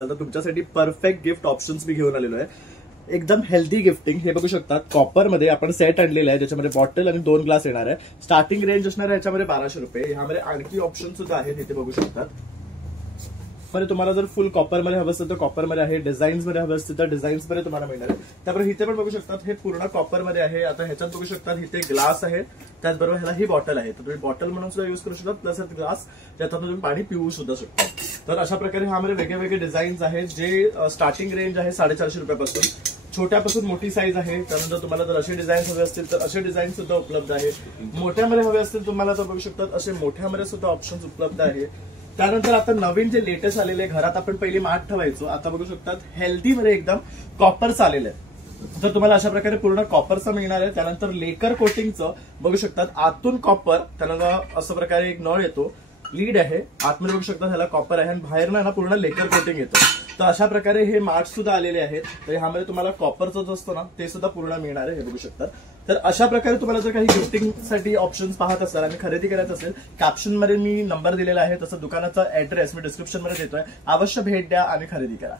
तर तुमच्यासाठी perfect gift options मी घेऊन आलेलो आहे. एकदम हेल्दी गिफ्टिंग. हे बघू शकता कॉपर मध्ये आपण सेट आणलेला आहे, ज्याच्यामध्ये बॉटल आणि 2 ग्लास येणार आहे. स्टार्टिंग रेंज असणार आहे याच्यामध्ये 1200 रुपये. यामध्ये आणखी ऑप्शन सुद्धा आहेत, इथे बघू शकता. बरं, तुम्हाला जर फुल कॉपर मध्ये हवं असेल तर कॉपर मध्ये आहे, डिझाईन्स मध्ये हवं असेल तर डिझाईन्स मध्ये तुम्हाला मिळणार आहे. त्याबरोबर इथे पण बघू शकतात हे पूर्ण कॉपर मध्ये आहे. आता ह्याच्यात बघू शकतात इथे ग्लास आहे, त्याचबरोबर ह्याला ही बॉटल आहे. तर तुम्ही बॉटल म्हणून सुद्धा युज करू शकता, प्लस ग्लास ज्यातून तुम्ही पाणी पिऊ सुद्धा शकता. तर अशा प्रकारे ह्यामध्ये वेगळे डिझाईन्स आहेत, जे स्टार्टिंग रेंज आहे 450 रुपयापासून. छोट्यापासून मोठी साईज आहे. त्यानंतर तुम्हाला जर असे डिझाईन हवे असतील तर असे डिझाईन सुद्धा उपलब्ध आहे. मोठ्यामध्ये हवे असतील तुम्हाला तर बघू शकतात असे मोठ्यामध्ये सुद्धा ऑप्शन्स उपलब्ध आहे. त्यानंतर आता नवीन जे लेटेस्ट आलेले घरात आपण पहिली माठ ठेवायचो, आता बघू शकतात हेल्दी मध्ये एकदम कॉपरचं आलेलं आहे. तर तुम्हाला अशा प्रकारे पूर्ण कॉपरचं मिळणार आहे. त्यानंतर लेकर कोटिंगचं बघू शकतात, आतून कॉपर, त्यानंतर असं प्रकारे एक नळ येतो, लीड आहे, आतमध्ये बघू शकता ह्याला कॉपर आहे आणि बाहेर ना पूर्ण लेकर कोटिंग येतं. तर अशा प्रकारे हे मार्ट सुद्धा आलेले आहेत. तर ह्यामध्ये तुम्हाला कॉपरचं जो असतो ना ते सुद्धा पूर्ण मिळणार आहे, हे बघू शकता. तर अशा प्रकारे तुम्हाला जर काही गिफ्टिंगसाठी ऑप्शन्स पाहत असाल आणि खरेदी करायचं असेल, कॅप्शन मध्ये मी नंबर दिलेला आहे, तसं दुकानाचा ऍड्रेस मी डिस्क्रिप्शन मध्ये देतोय. अवश्य भेट द्या आणि खरेदी करा.